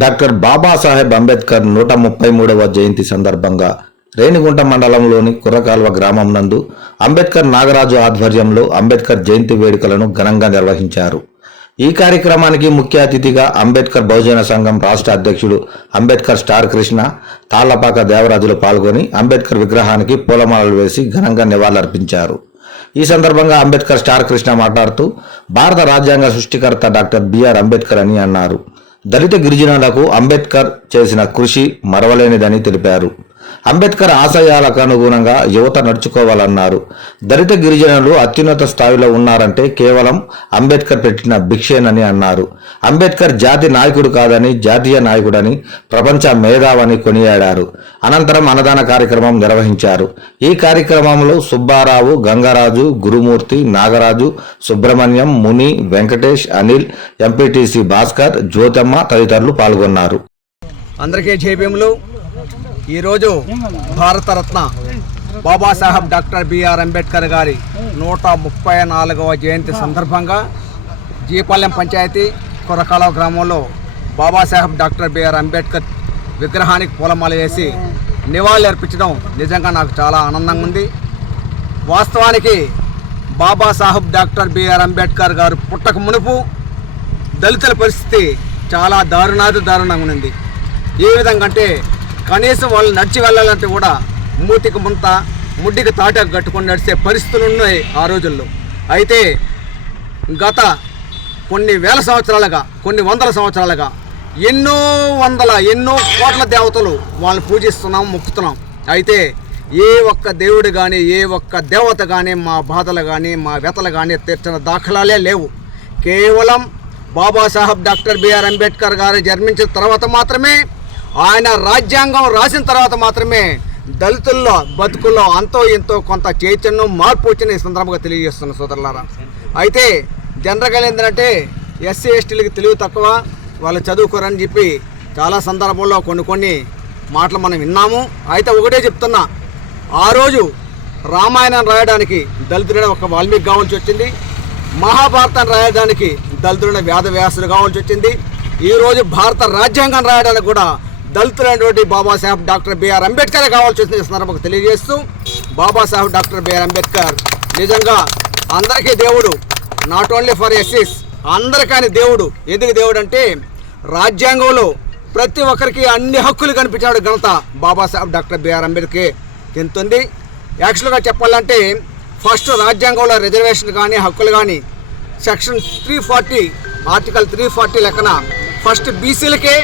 Doctor Babasaheb Ambedkar నూట ముప్పై మూడవ జయంతి సందర్భంగా రేణిగుంట మండలంలోని కుర్రకాల్వ గ్రామం నందు అంబేద్కర్ నాగరాజు ఆధ్వర్యంలో అంబేద్కర్ జయంతి వేడుకలను ఘనంగా నిర్వహించారు. ఈ కార్యక్రమానికి ముఖ్య అతిథిగా అంబేద్కర్ బహుజన సంఘం రాష్ట్ర అధ్యక్షుడు అంబేద్కర్ స్టార్ కృష్ణ తాళ్ళపాక దేవరాజులు పాల్గొని అంబేద్కర్ విగ్రహానికి పూలమాలలు వేసి ఘనంగా నివాళులర్పించారు. ఈ సందర్భంగా అంబేద్కర్ స్టార్ కృష్ణ మాట్లాడుతూ భారత రాజ్యాంగ సృష్టికర్త డాక్టర్ బిఆర్ అంబేద్కర్ అని అన్నారు. దళిత గిరిజనులకు అంబేద్కర్ చేసిన కృషి మరవలేనిదని తెలిపారు. అంబేద్కర్ ఆశయాలకు అనుగుణంగా యువత నడుచుకోవాలన్నారు. దళిత గిరిజనులు అత్యున్నత స్థాయిలో ఉన్నారంటే కేవలం అంబేద్కర్ పెట్టిన భిక్షేనని అన్నారు. అంబేద్కర్ జాతి నాయకుడు కాదని జాతీయ నాయకుడని ప్రపంచ మేధావని కొనియాడారు. అనంతరం అన్నదాన కార్యక్రమం నిర్వహించారు. ఈ కార్యక్రమంలో సుబ్బారావు గంగరాజు గురుమూర్తి నాగరాజు సుబ్రహ్మణ్యం ముని వెంకటేష్ అనిల్ ఎంపీటీసీ భాస్కర్ జ్యోతమ్మ తదితరులు పాల్గొన్నారు. అందరికీ జేబీఎంలు ఈరోజు Bharat Ratna Babasaheb doctor B R Ambedkar గారి నూట ముప్పై నాలుగవ జయంతి సందర్భంగా జీపాలెం పంచాయతీ కొరకాల గ్రామంలో బాబాసాహెబ్ డాక్టర్ బిఆర్ అంబేద్కర్ విగ్రహానికి పూలమాల వేసి నివాళులు అర్పించడం నిజంగా నాకు చాలా ఆనందంగా ఉంది. వాస్తవానికి బాబాసాహెబ్ డాక్టర్ బిఆర్ అంబేద్కర్ గారు పుట్టక మునుపు దళితుల పరిస్థితి చాలా దారుణాది దారుణంగా ఉంది ఏ విధంగా అంటే కనీసం వాళ్ళు నడిచి వెళ్ళాలంటే కూడా మూతికి ముంత ముడ్డికి తాటాకు కట్టుకొని నడిచే పరిస్థితులు ఉన్నాయి ఆ రోజుల్లో. అయితే గత కొన్ని వేల సంవత్సరాలుగా కొన్ని వందల సంవత్సరాలుగా ఎన్నో వందల ఎన్నో కోట్ల దేవతలు వాళ్ళు పూజిస్తున్నాం మొక్కుతున్నాం. అయితే ఏ ఒక్క దేవుడు కానీ ఏ ఒక్క దేవత కానీ మా బాధలు కానీ మా వ్యతలు కానీ తీర్చిన దాఖలాలే లేవు. కేవలం బాబాసాహెబ్ డాక్టర్ బిఆర్ అంబేద్కర్ గారు జన్మించిన తర్వాత మాత్రమే ఆయన రాజ్యాంగం రాసిన తర్వాత మాత్రమే దళితుల్లో బతుకుల్లో అంతో ఎంతో కొంత చైతన్యం మార్పు వచ్చిన ఈ సందర్భంగా తెలియజేస్తున్న సోదరులారా. అయితే జనరల్గా ఏంటంటే ఎస్సీ ఎస్టీలకి తెలివి తక్కువ వాళ్ళు చదువుకోరని చెప్పి చాలా సందర్భంలో కొన్ని కొన్ని మాటలు మనం విన్నాము. అయితే ఒకటే చెప్తున్నా ఆ రోజు రామాయణం రాయడానికి దళితుడైన ఒక వాల్మీకి కావాల్సి వచ్చింది. మహాభారతం రాయడానికి దళితుడైన వేదవ్యాసుడు కావాల్సి వచ్చింది. ఈరోజు భారత రాజ్యాంగం రాయడానికి కూడా దళితులైనటువంటి Babasaheb doctor B R Ambedkar కావాల్సి వచ్చింది సందర్భంగా తెలియజేస్తూ బాబాసాహెబ్ డాక్టర్ బిఆర్ అంబేద్కర్ నిజంగా అందరికీ దేవుడు నాట్ ఓన్లీ ఫర్ ఎస్సీస్ అందరికీ దేవుడు. ఎందుకు దేవుడు అంటే రాజ్యాంగంలో ప్రతి ఒక్కరికి అన్ని హక్కులు కనిపించాడు ఘనత బాబాసాహెబ్ డాక్టర్ బిఆర్ అంబేద్కర్. ఎంతుంది? యాక్చువల్గా చెప్పాలంటే ఫస్ట్ రాజ్యాంగంలో రిజర్వేషన్ కానీ హక్కులు కానీ section three forty article three forty లెక్కన ఫస్ట్ బీసీలకే